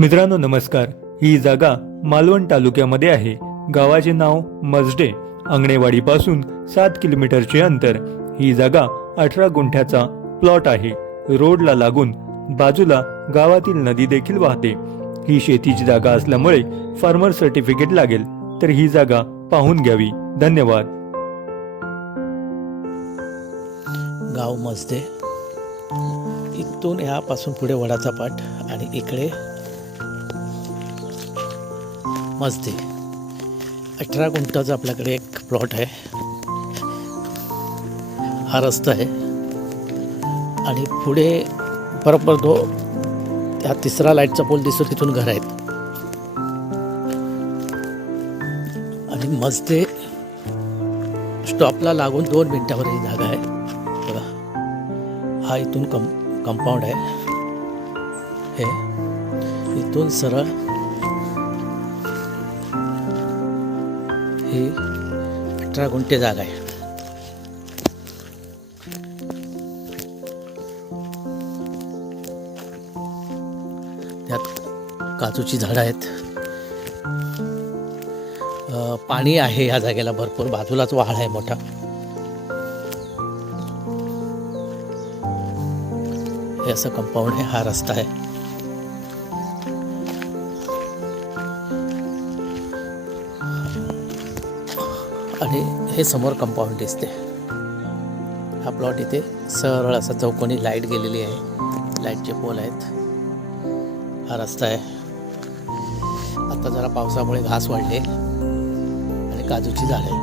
मित्रांनो नमस्कार. ही जागा मालवण तालुक्यामध्ये आहे. गावाचे नाव मजडे अंगणेवाडीपासून सात किलोमीटरचे अंतर. ही जागा अठरा गुंठ्याचा प्लॉट आहे. रोडला लागून बाजूला गावातील नदी देखील वाहते. ही शेतीची जागा असल्यामुळे फार्मर सर्टिफिकेट लागेल तर ही जागा पाहून घ्यावी. धन्यवाद. गाव मजदे इथून ह्यापासून पुढे वडाचा पाठ आणि इकडे मजते अठरा गुंठाचा आपल्याकडे एक प्लॉट आहे. हा रस्ता आहे. आणि पुढे बरोबर तो त्या तिसरा लाईटचा पोल दिसतो तिथून घर आहेत. आणि मजते स्टॉपला लागून दोन मिनटावर ही जागा आहे. बघा. हा इथून कं कंपाऊंड आहे. हे इथून सरळ ही अठरा गुंठे जागा आहे. त्यात काजूची झाडं आहेत. पाणी आहे या जागेला भरपूर. बाजूलाच वाळ आहे मोठा. हे असं कंपाऊंड आहे. हा रस्ता आहे. आणि हे समोर कंपाऊंड दिसते. हा प्लॉट इथे सरळ असा चौकोनी लाइट गेलेली आहे. लाईटचे पोल आहेत. हा रस्ता आहे. आता जरा पावसामुळे घास वाढले. आणि काजूची झाड आहे